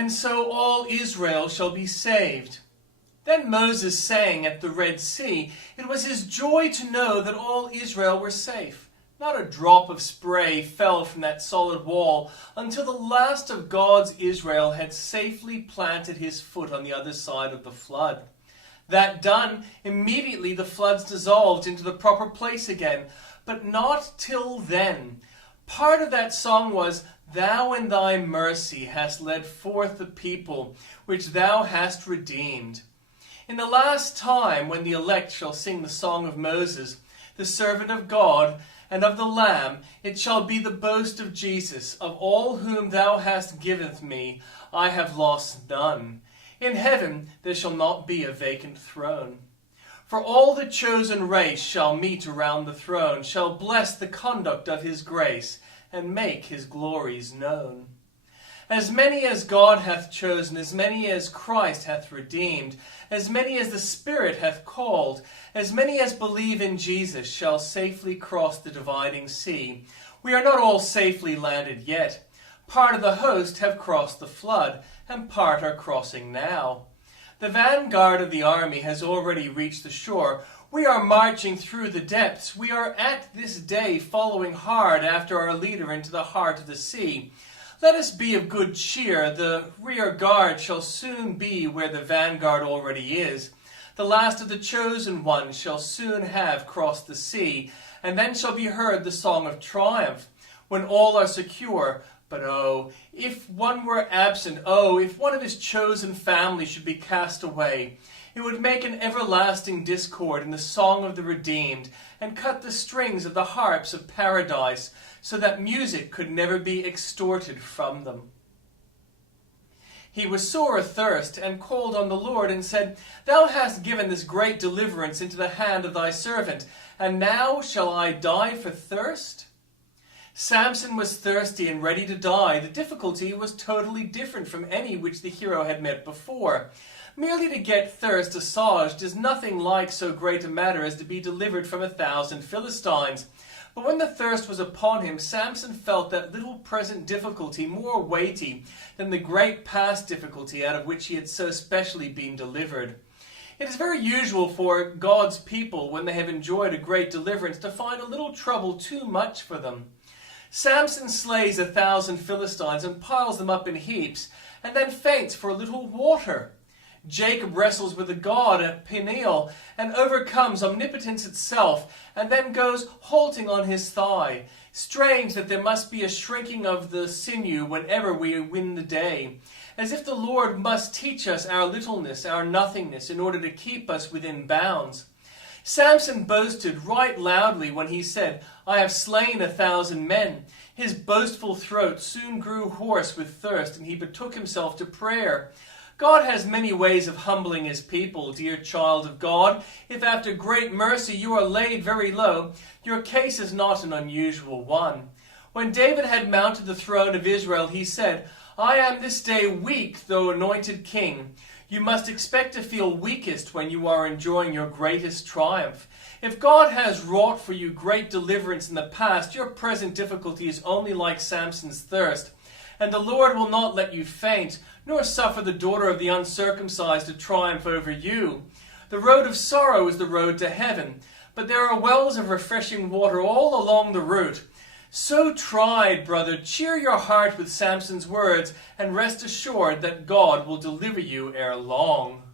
and so all Israel shall be saved. Then Moses sang at the Red Sea. It was his joy to know that all Israel were safe. Not a drop of spray fell from that solid wall until the last of God's Israel had safely planted his foot on the other side of the flood. That done, immediately the floods dissolved into the proper place again, but not till then. Part of that song was, "Thou in thy mercy hast led forth the people, which thou hast redeemed." In the last time, when the elect shall sing the song of Moses, the servant of God, and of the Lamb, it shall be the boast of Jesus, "Of all whom thou hast given me, I have lost none." In heaven there shall not be a vacant throne. For all the chosen race shall meet around the throne, shall bless the conduct of his grace, and make his glories known. As many as God hath chosen, as many as Christ hath redeemed, as many as the Spirit hath called, as many as believe in Jesus shall safely cross the dividing sea. We are not all safely landed yet. Part of the host have crossed the flood, and part are crossing now. The vanguard of the army has already reached the shore. We are marching through the depths. We are at this day following hard after our leader into the heart of the sea. Let us be of good cheer. The rear guard shall soon be where the vanguard already is. The last of the chosen ones shall soon have crossed the sea, and then shall be heard the song of triumph, when all are secure. But oh, if one were absent, oh, if one of his chosen family should be cast away, it would make an everlasting discord in the song of the redeemed, and cut the strings of the harps of paradise, so that music could never be extorted from them. He was sore athirst, and called on the Lord, and said, "Thou hast given this great deliverance into the hand of thy servant, and now shall I die for thirst?" Samson was thirsty and ready to die. The difficulty was totally different from any which the hero had met before. Merely to get thirst assuaged is nothing like so great a matter as to be delivered from 1,000 Philistines. But when the thirst was upon him, Samson felt that little present difficulty more weighty than the great past difficulty out of which he had so specially been delivered. It is very usual for God's people, when they have enjoyed a great deliverance, to find a little trouble too much for them. Samson slays 1,000 Philistines and piles them up in heaps, and then faints for a little water. Jacob wrestles with a god at Peniel and overcomes omnipotence itself, and then goes halting on his thigh. Strange that there must be a shrinking of the sinew whenever we win the day, as if the Lord must teach us our littleness, our nothingness, in order to keep us within bounds. Samson boasted right loudly when he said, "I have slain 1,000 men." His boastful throat soon grew hoarse with thirst, and he betook himself to prayer. God has many ways of humbling his people, dear child of God. If after great mercy you are laid very low, your case is not an unusual one. When David had mounted the throne of Israel, he said, "I am this day weak, though anointed king." You must expect to feel weakest when you are enjoying your greatest triumph. If God has wrought for you great deliverance in the past, your present difficulty is only like Samson's thirst. And the Lord will not let you faint, nor suffer the daughter of the uncircumcised to triumph over you. The road of sorrow is the road to heaven, but there are wells of refreshing water all along the route. So tried, brother, cheer your heart with Samson's words, and rest assured that God will deliver you ere long.